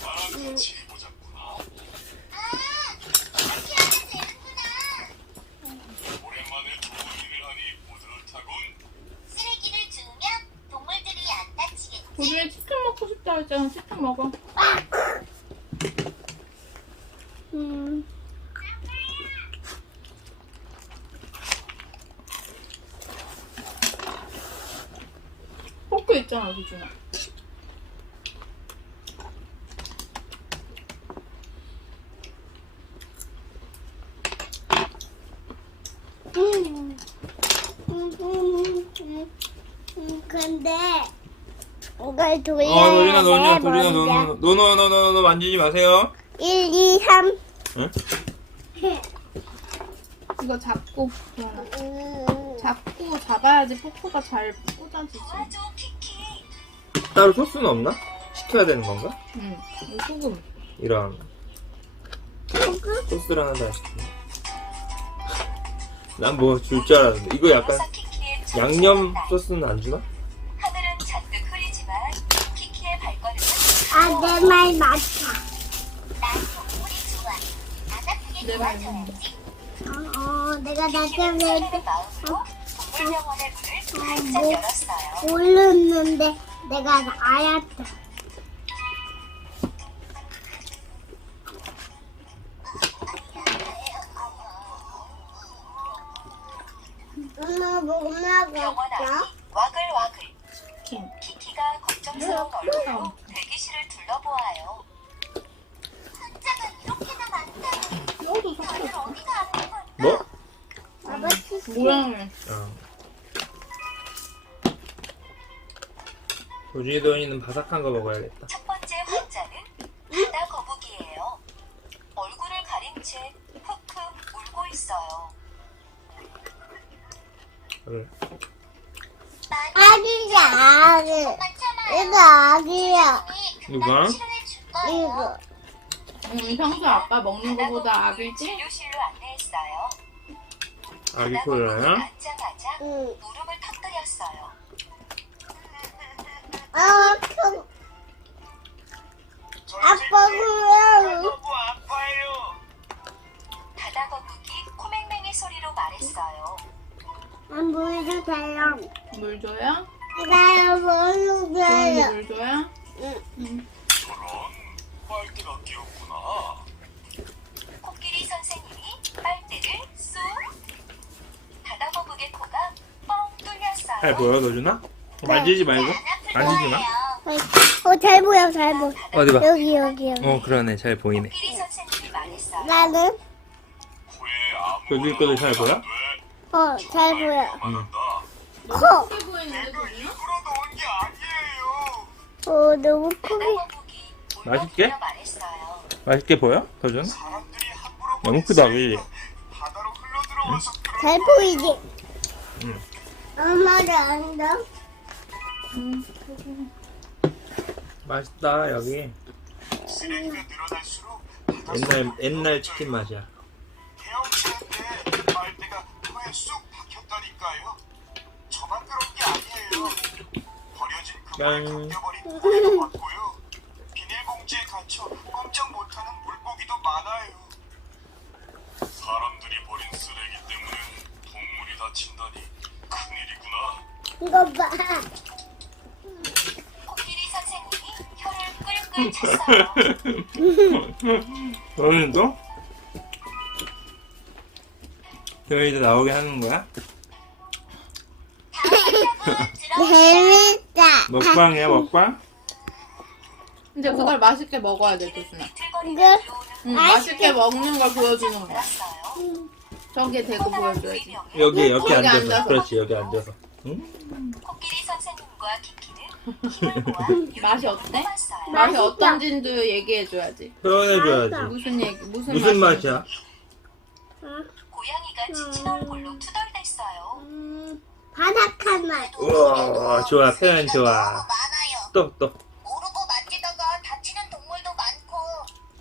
다치겠지. 우리 치킨 먹고 싶다 했잖아. 치킨 먹어. 음. 포크 있잖아, 수준아. 음. 음, 음, 음, 음, 근데 이걸 돌려야 어, 돼, 노린아, 먼저. 노노, 노노, 노노, 노노, 만지지 마세요. 1, 2, 3. 응? 이거 잡고, 수연아. 음, 잡고 잡아야지 포크가 잘 꽂아지지. 따로 소스는 없나? 시켜야 되는 건가? 응. 이거 소금. 이런 소스를 하나 다 시켜. 난뭐 줄 줄 알았는데 이거 약간 양념. 소스는 안 주나? 내 말 맞다. 어, 어, 내가 나 때문에 문을 활짝 뭐. 모르는데 내가 알았다. 엄마 병원? 안이 와글와글. 키키가 걱정스러운 얼굴로 둘러보아요. 숫자가 이렇게나 많다니 다들 섞어. 어디가 아픈 걸까? 뭐? 모양을. 어. 도준이 도현이는 바삭한 거 먹어야겠다. 첫 번째 환자는 바다 거북이에요. 얼굴을 가린 채 흑흑 울고 있어요. 그래. 아기야, 아기. 이거 아기야. 누가? 이거. 응, 평소 아빠 먹는 거보다 악이지? 안내했어요. 아기 콜라야? 앉자마자 응. 터뜨렸어요. 아, 그. 아빠 그냥. 바다 거북이 코맹맹이 소리로 말했어요. 안 보여도 돼요. 물 줘요? 나 보여도 도현이 돼요. 물 줘요? 응. 응. 빨대가 끼었구나. 코끼리 선생님이 빨대를 쑥. 거북의 코가 뻥 뚫렸어요. 잘 보여 도준아? 만지지 말고. 만지지 마. 어, 잘 보여, 잘 보여. 어디 봐. 여기, 여기, 여기. 어 그러네 잘 보이네. 코끼리 선생님이 말했어요. 나는? 도준이 거도 잘 보여? 어, 잘 보여. 크게 보이는데, 도현아? 일부러 놓은 게. 어, 너무 크게. 맛있게? 맛있게 보여 함부로 너무 크다 그지? 잘 보이지? 응. 엄마를 안다. 맛있다 여기. 옛날 옛날 치킨 맛이야. 짠. 감겨버린 고기도 많고요. 비닐봉지에 갇혀 꼼짝 못하는 물고기도 많아요. 사람들이 버린 쓰레기 때문에 동물이 다친다니 큰일이구나. 이거 봐. 코끼리 선생님이 혀를 끌끌 찼어요. 도현이도? 도현이도 나오게 하는 거야? 재밌다. 먹방이야 먹방? 근데 그걸 맛있게 먹어야 돼, 도준아. 비틀거리며 응, 맛있게 먹는 걸 보여주는 거야. 저기에 대고 보여줘야지. 여기 여기 여기 앉아서. 앉아서. 그렇지 여기 앉아서. 응? 코끼리 선생님과 키키는 힘을 모아 맛이 어때? 뽑았어요. 맛이 맛있다. 어떤지도 얘기해줘야지. 표현해줘야지. 무슨 얘기, 무슨, 무슨. 맛이야? 고양이가 지친 얼굴로 투덜댔어요. 음, 바삭한 맛. 우와 좋아 표현 좋아. 많아요. 또 또. 모르고 만지다가 다치는 동물도 많고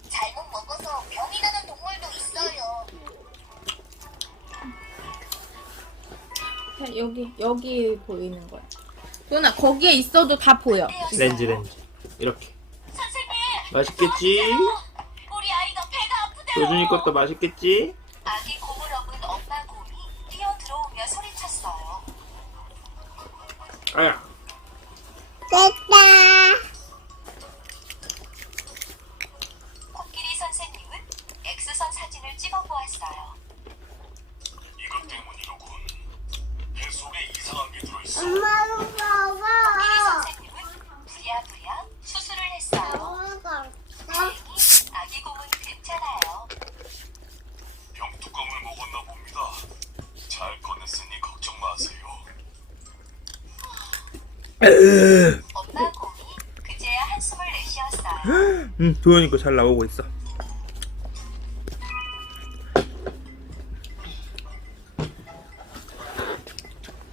잘못 먹어서 병이 나는 동물도 있어요. 여기, 여기 보이는 거야. 도현아, 거기에 있어도 다 보여. 렌즈 렌즈. 이렇게. 선생님, 맛있겠지? 우리 아이가 배가 아프대요. 도준이 것도 맛있겠지? 엄마 곰이 그제야 한숨을 내쉬었어요. 응, 도현이 거 잘 나오고 있어.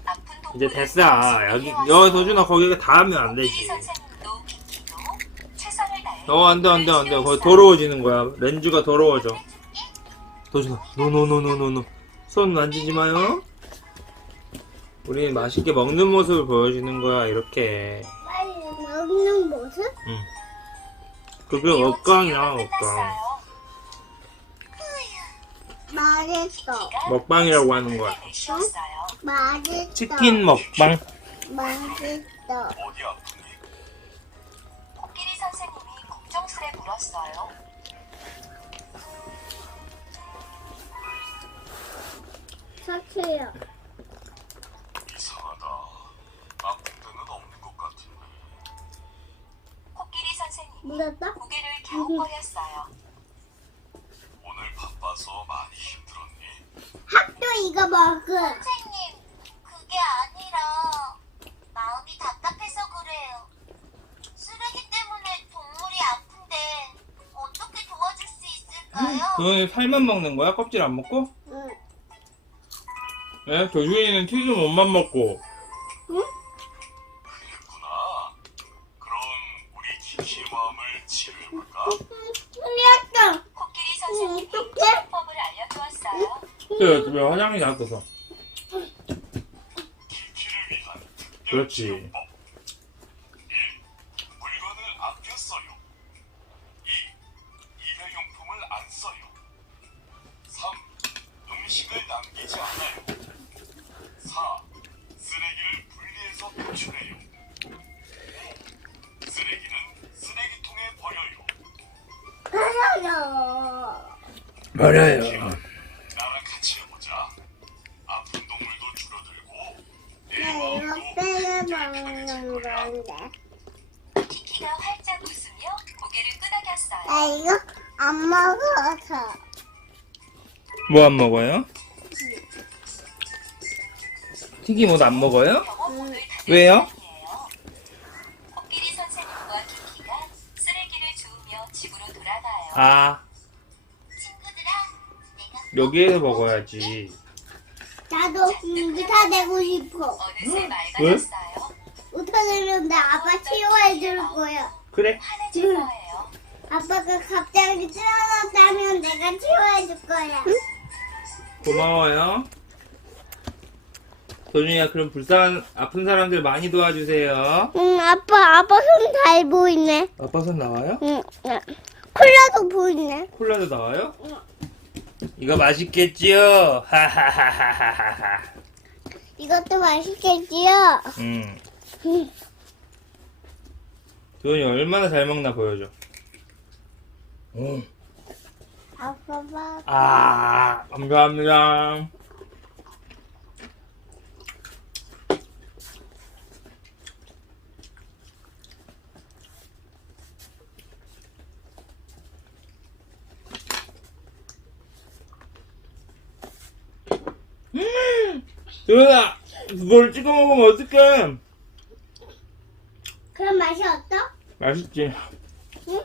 아픈 동물을 이제 됐어. 여기, 치료해 여, 왔어요. 도준아, 거기가 닿으면 안 코끼리 되지. 선생님도 키키도 최선을 다해 어, 안 돼, 안 돼, 안 돼. 거기. 더러워지는 거야. 렌즈가 더러워져. 도준아, 노노노노노노. 손 만지지 마요. 우리 맛있게 먹는 모습을 보여주는 거야, 이렇게. 빨리 먹는 모습? 응. 그게 먹방이야, 먹방. 끝났어요. 맛있어. 먹방이라고 하는 거야. 내쉬었어요. 맛있어. 치킨 먹방. 맛있어. 코끼리 선생님이 걱정스레 물었어요. 착해요. 이상하다. 아픈 데는 없는 것 같은데. 코끼리 선생님이 물었다? 고개를 갸웃거렸어요. 오늘 바빠서 많이 힘들었니? 학교 이거 먹어. 선생님, 그게 아니라 마음이 답답해서 그래요. 쓰레기 때문에 동물이 아픈데 어떻게 도와줄 수 있을까요? 도현이 살만 먹는 거야? 껍질 안 먹고? 응. 예? 도준이는 튀김 옷만 먹고. 그 알려주었어요. 그, 왜 화장이 나왔어서. 그렇지. 치료법. 1. 물건을 아껴 써요. 2. 일회용품을 안 써요. 3. 음식을 남기지 않아요. 4. 쓰레기를 분리해서 배출해요. 5. 쓰레기는 쓰레기통에 버려요. 먹는 거야. 건데. 키키가 활짝 웃으며 고개를 끄덕였어요. 나 이거 안 먹어서. 뭐 안 먹어요? 튀김 옷안 먹어요? 경험을 왜요? 코끼리 선생님과 키키가 쓰레기를 주우며 집으로 돌아가요. 아, 친구들아, 내가 여기에서 먹어야지. 나도 의사 되고 싶어. 어느새 왜? 맑아졌어요. 되면 내 아빠 치료해 줄 거야. 그래? 응. 아빠가 갑자기 쓰러졌다면 내가 치료해 줄 거야. 고마워요. 도준이야, 그럼 불쌍한, 아픈 사람들 많이 도와주세요. 응, 아빠, 아빠 손 잘 보이네. 아빠 손 나와요? 응, 응. 콜라도 보이네. 콜라도 나와요? 이거 맛있겠지요? 하하하하하하. 이것도 맛있겠지요? 음. 응. 도현이 얼마나 잘 먹나 보여줘. 음. 아빠 봐. 아, 감사합니다. 음, 도현아, 그걸 찍어 먹으면 어떡해? 그럼 맛이 어떠? 맛있지? 응?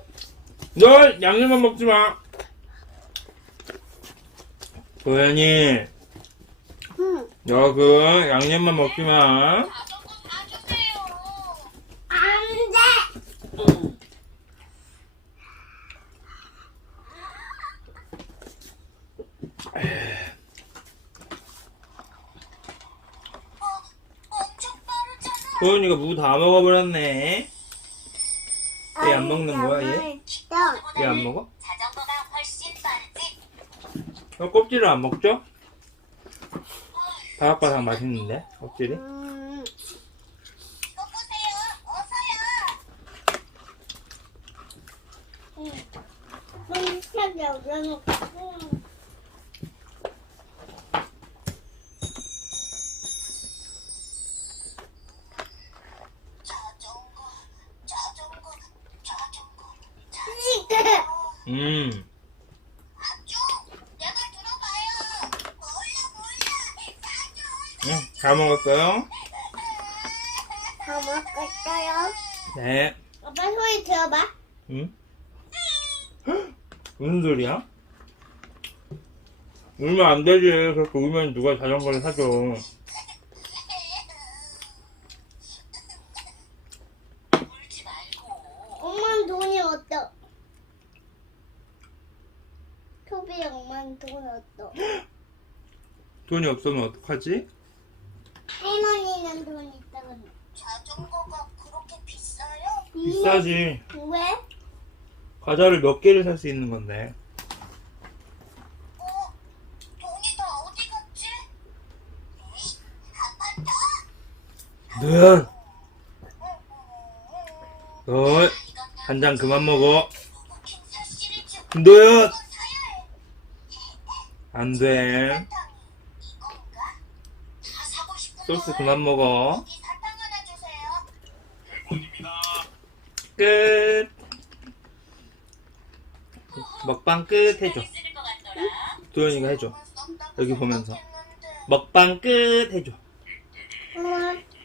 너 양념만 먹지 마. 도현이, 응. 너 그 양념만 먹지 마. 가져고 사주세요. 안 돼! 엄청 빠르잖아. 도현이가 무 다 먹어버렸네. 얘 안 먹는 거야, 얘? 너얘안 먹어? 자전거가 훨씬 빠르지. 어, 껍질을 안 먹죠? 바삭바삭 맛있는데 껍질이? 음, 이거 보세요. 어서요. 음. 자전거, 자전거, 자전거, 음 아쭈. 내가 들어봐요. 몰라 몰라. 사줘. 응, 잘 먹었어요? 다 먹었어요. 네. 아빠 소리 들어봐. 응? 헉, 무슨 소리야? 울면 안 되지. 그렇게 울면 누가 자전거를 사줘. 엄마는 돈이 없어. 토비 엄마는 돈이 없어. 돈이 없으면 어떡하지? 비싸지. 왜? 과자를 몇 개를 살 수 있는 건데. 어? 돈이 다 어디 갔지? 에이, 아팠다. 네. 너, 이건 한잔 그만 먹어. 김사 시리즈 너야! 이건 사야 해. 안 돼. 사탕이 이건가? 다 사고 싶은 소스 걸. 그만 먹어. 여기 사탕 하나 주세요. 본입니다. 끝. 먹방 끝 해줘. 도현이가 해줘. 여기 보면서. 먹방 끝 해줘.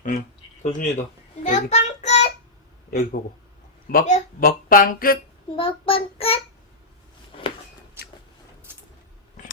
응. 도준이도 여기 먹방 끝. 여기 보고. 먹 네. 먹방 끝. 먹방 끝.